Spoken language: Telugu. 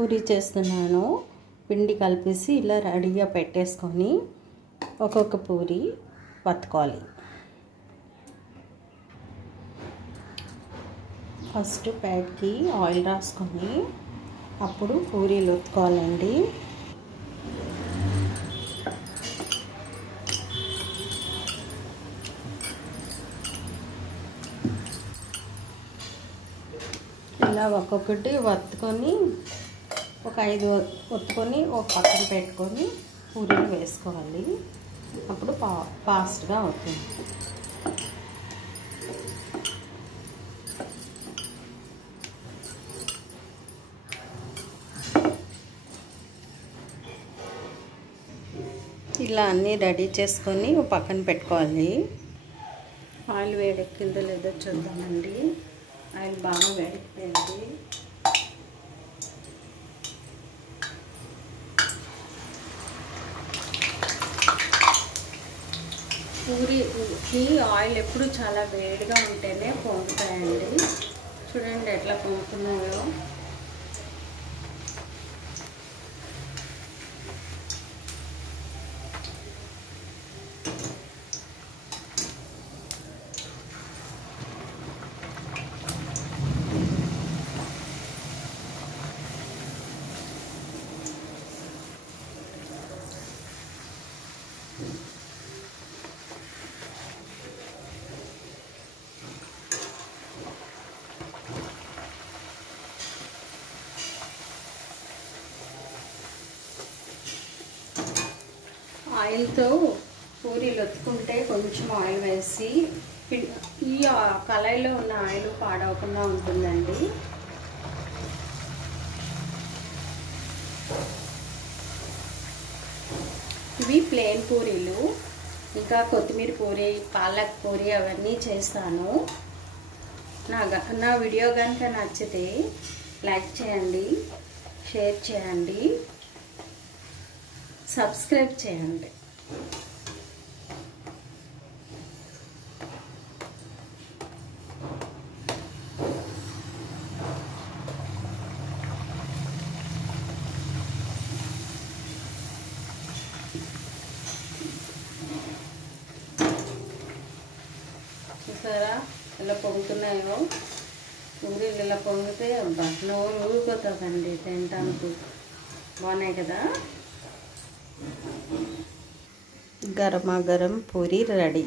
పూరి చేస్తున్నాను. పిండి కలిపేసి ఇలా రెడీగా పెట్టేసుకొని ఒక్కొక్క పూరి వత్తుకోవాలి. ఫస్ట్ ప్యాడ్కి ఆయిల్ రాసుకొని అప్పుడు పూరీలు ఒత్తుకోవాలండి. ఇలా ఒక్కొక్కటి వత్తుకొని ఒక 5 ఒత్తుకొని ఒక పక్కన పెట్టుకొని పూరీలు వేసుకోవాలి. అప్పుడు ఫాస్ట్గా అవుతుంది. ఇలా అన్నీ రెడీ చేసుకొని పక్కన పెట్టుకోవాలి. ఆయిల్ వేడెక్కిందో లేదో చూద్దామండి. ఆయిల్ బాగా వేడెక్కిపోయింది. పూరికి ఆయిల్ ఎప్పుడు చాలా వేడిగా ఉంటేనే పొంగుతాయండి. చూడండి ఎట్లా పొంగుతున్నాయో. ఆయిల్తో పూరీలు ఒత్తుకుంటే కొంచెం ఆయిల్ వేసి ఈ కళాయిలో ఉన్న ఆయిల్ పాడవకుండా ఉంటుందండి. ఇవి ప్లేన్ పూరీలు. ఇంకా కొత్తిమీర పూరి, పాలక్ పూరి అవన్నీ చేస్తాను. నా వీడియో కనుక నచ్చితే లైక్ చేయండి, షేర్ చేయండి, సబ్స్క్రైబ్ చేయండి. చూసారా ఇలా పొంగుతున్నాయో? పూరీలు ఇలా పొంగితే అబ్బా నోరు ఊరిపోతుందండి తినటానికి. బాగున్నాయి కదా? గరమా గరం పూరి రెడీ.